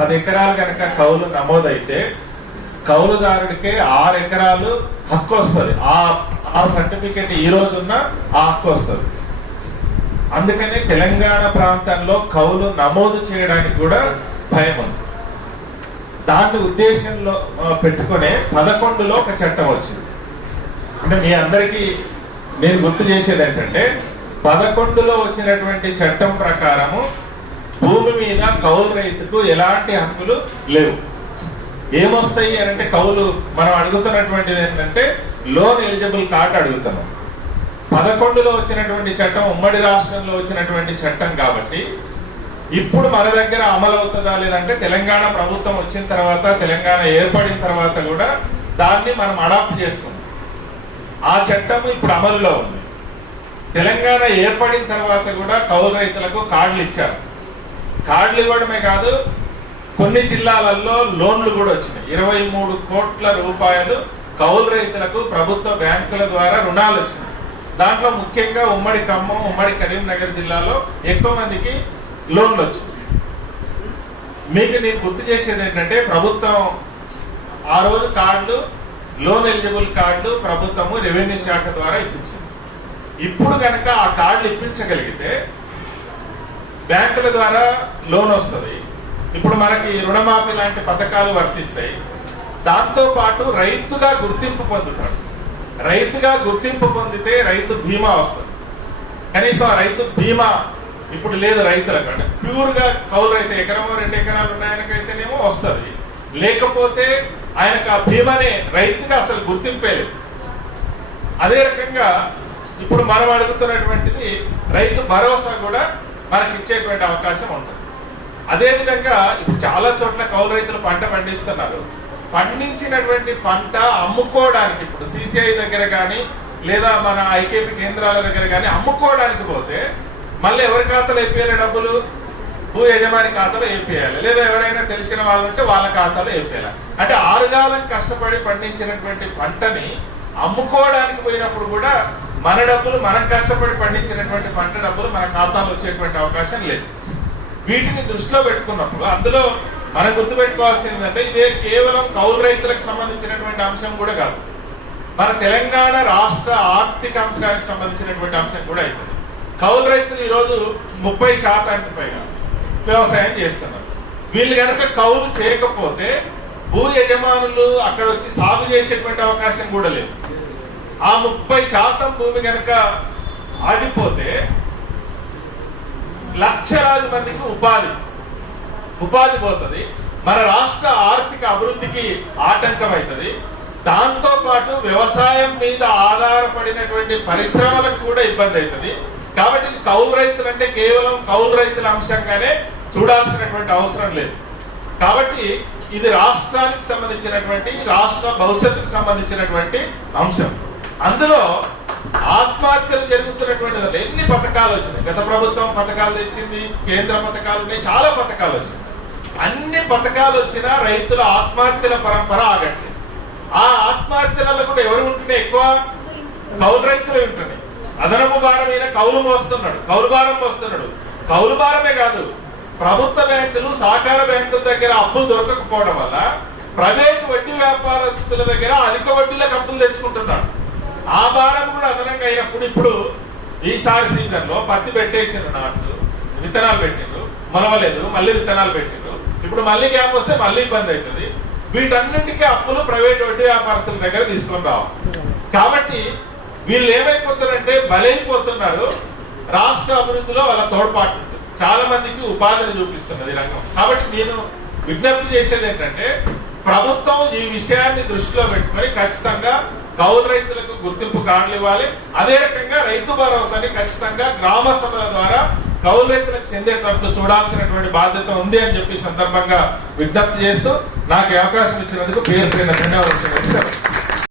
పది ఎకరాలు కనుక కౌలు నమోదైతే కౌలుదారుడికే ఆరు ఎకరాలు హక్కు వస్తుంది. ఆ ఆ సర్టిఫికెట్ ఈ రోజున్న ఆ హక్కు వస్తుంది. అందుకని తెలంగాణ ప్రాంతంలో కౌలు నమోదు చేయడానికి కూడా భయం ఉంది. దాన్ని ఉద్దేశంలో పెట్టుకునే పదకొండులో ఒక చట్టం వచ్చింది. అంటే మీ అందరికీ నేను గుర్తు చేసేది ఏంటంటే పదకొండులో వచ్చినటువంటి చట్టం ప్రకారము భూమి మీద కౌలు రైతుకు ఎలాంటి హక్కులు లేవు. ఏమొస్తాయి అని అంటే కౌలు మనం అడుగుతున్నటువంటిది ఏంటంటే లోన్ ఎలిజిబుల్ కార్డు అడుగుతున్నాం. పదకొండులో వచ్చినటువంటి చట్టం ఉమ్మడి రాష్ట్రంలో వచ్చినటువంటి చట్టం కాబట్టి ఇప్పుడు మన దగ్గర అమలు అవుతుందా లేదంటే తెలంగాణ ప్రభుత్వం వచ్చిన తర్వాత తెలంగాణ ఏర్పడిన తర్వాత కూడా దాన్ని మనం అడాప్ట్ చేసుకుందాం. ఆ చట్టం ఇప్పుడు అమలులో ఉంది. తెలంగాణ ఏర్పడిన తర్వాత కూడా కౌలు రైతులకు కార్డులు ఇచ్చారు. కార్డులు ఇవ్వడమే కాదు కొన్ని జిల్లాలలో లోన్లు కూడా వచ్చినాయి. ఇరవై మూడు కోట్ల రూపాయలు కౌలు రైతులకు ప్రభుత్వ బ్యాంకుల ద్వారా రుణాలు వచ్చినాయి. దాంట్లో ముఖ్యంగా ఉమ్మడి ఖమ్మం ఉమ్మడి కరీంనగర్ జిల్లాలో ఎక్కువ మందికి లోన్లు వచ్చినాయి. మీకు నేను గుర్తు చేసేది ఏంటంటే ప్రభుత్వం ఆ రోజు కార్డు లోన్ ఎలిజిబుల్ కార్డు ప్రభుత్వము రెవెన్యూ శాఖ ద్వారా ఇప్పించింది. ఇప్పుడు కనుక ఆ కార్డులు ఇప్పించగలిగితే బ్యాంకుల ద్వారా లోన్ వస్తుంది. ఇప్పుడు మనకి రుణమాఫీ లాంటి పథకాలు వర్తిస్తాయి. దాంతో పాటు రైతుగా గుర్తింపు పొందుతాడు. రైతుగా గుర్తింపు పొందితే రైతు బీమా వస్తుంది. కనీసం రైతు బీమా ఇప్పుడు లేదు రైతుల కాడ ప్యూర్గా కౌలు రైతు ఎకరమో రెండు ఎకరాలు ఉన్నాయనకైతేనేమో వస్తుంది. లేకపోతే ఆయనకు ఆ బీమానే రైతుగా అసలు గుర్తింపే లేదు. అదే రకంగా ఇప్పుడు మనం అడుగుతున్నటువంటిది రైతు భరోసా కూడా మనకి ఇచ్చేటువంటి అవకాశం ఉంటుంది. అదేవిధంగా ఇప్పుడు చాలా చోట్ల కౌలు రైతులు పంట పండిస్తున్నారు. పండించినటువంటి పంట అమ్ముకోవడానికి ఇప్పుడు సిసిఐ దగ్గర కానీ లేదా మన ఐకేపీ కేంద్రాల దగ్గర కానీ అమ్ముకోవడానికి పోతే మళ్ళీ ఎవరి ఖాతాలో వేపియాలి డబ్బులు? భూ యజమాని ఖాతాలో వేపియాలి లేదా ఎవరైనా తెలిసిన వాళ్ళు ఉంటే వాళ్ళ ఖాతాలో వేపియాలి అంటే ఆరుగాలం కష్టపడి పండించినటువంటి పంటని అమ్ముకోవడానికి పోయినప్పుడు కూడా మన డబ్బులు మనం కష్టపడి పండించినటువంటి పంట డబ్బులు మన ఖాతాలో వచ్చేటువంటి అవకాశం లేదు. వీటిని దృష్టిలో పెట్టుకున్నప్పుడు అందులో మనం గుర్తుపెట్టుకోవాల్సింది ఏంటంటే ఇదే కేవలం కౌలు రైతులకు సంబంధించినటువంటి అంశం కూడా కాదు. మన తెలంగాణ రాష్ట్ర ఆర్థిక అంశానికి సంబంధించినటువంటి అంశం కూడా అవుతుంది కౌలు రైతులు ఈరోజు ముప్పై శాతానికి పైగా వ్యవసాయం చేస్తున్నారు. వీళ్ళు కనుక కౌలు చేయకపోతే భూ యజమానులు అక్కడ వచ్చి సాగు చేసేటువంటి అవకాశం కూడా లేదు. ఆ ముప్పై శాతం భూమి కనుక ఆగిపోతే లక్షలాది మందికి ఉపాధి ఉపాధి పోతుంది. మన రాష్ట్ర ఆర్థిక అభివృద్ధికి ఆటంకం అవుతుంది దాంతో పాటు వ్యవసాయం మీద ఆధారపడినటువంటి పరిశ్రమలకు కూడా ఇబ్బంది అవుతుంది కాబట్టి కౌలు రైతులు అంటే కేవలం కౌలు రైతుల అంశంగానే చూడాల్సినటువంటి అవసరం లేదు. కాబట్టి ఇది రాష్ట్రానికి సంబంధించినటువంటి రాష్ట్ర భవిష్యత్తుకు సంబంధించినటువంటి అంశం. అందులో ఆత్మహత్యలు జరుగుతున్నటువంటి ఎన్ని పథకాలు వచ్చినాయి? గత ప్రభుత్వం పథకాలు తెచ్చింది కేంద్ర పథకాలు ఉన్నాయి చాలా పథకాలు వచ్చినాయి. అన్ని పథకాలు వచ్చినా రైతుల ఆత్మహత్యల పరంపర ఆగట్లేదు ఆ ఆత్మహత్యలలో కూడా ఎవరు ఉంటున్నాయి ఎక్కువ? కౌలు రైతులు ఉంటున్నాయి. అదనపు భారం కౌలు మోస్తున్నాడు కౌలు భారం మోస్తున్నాడు. కౌలు భారమే కాదు ప్రభుత్వ బ్యాంకులు సహకార బ్యాంకుల దగ్గర అప్పులు దొరకకపోవడం వల్ల ప్రైవేట్ వడ్డీ వ్యాపారస్తుల దగ్గర అధిక వడ్డీలకు అప్పులు తెచ్చుకుంటున్నాడు. ఆ భారం కూడా అదనంగా అయినప్పుడు ఇప్పుడు ఈసారి సీజన్లో పత్తి పెట్టేసిండ్రు నాట్లు విత్తనాలు పెట్టిండ్రు. మొలవలేదు. మళ్ళీ విత్తనాలు పెట్టిండ్రు. ఇప్పుడు మళ్ళీ గ్యాప్ వస్తే మళ్ళీ ఇబ్బంది అవుతుంది వీటన్నింటికీ అప్పులు ప్రైవేట్ వడ్డీ వ్యాపారస్తుల దగ్గర తీసుకొని రావాలి. కాబట్టి వీళ్ళు ఏమైపోతున్నారంటే బలైపోతున్నారు. రాష్ట్ర అభివృద్ధిలో వాళ్ళ తోడ్పాటు ఉంటుంది. చాలా మందికి ఉపాధిని చూపిస్తున్నది రంగం. కాబట్టి నేను విజ్ఞప్తి చేసేది ఏంటంటే ప్రభుత్వం ఈ విషయాన్ని దృష్టిలో పెట్టుకొని ఖచ్చితంగా కౌలు రైతులకు గుర్తింపు కార్డులు ఇవ్వాలి. అదే రకంగా రైతు భరోసాని ఖచ్చితంగా గ్రామ సభల ద్వారా కౌలు రైతులకు చెందేటట్లు చూడాల్సినటువంటి బాధ్యత ఉంది అని చెప్పి సందర్భంగా విజ్ఞప్తి చేస్తూ నాకు అవకాశం ఇచ్చినందుకు పేరు పేరు ధన్యవాదాలు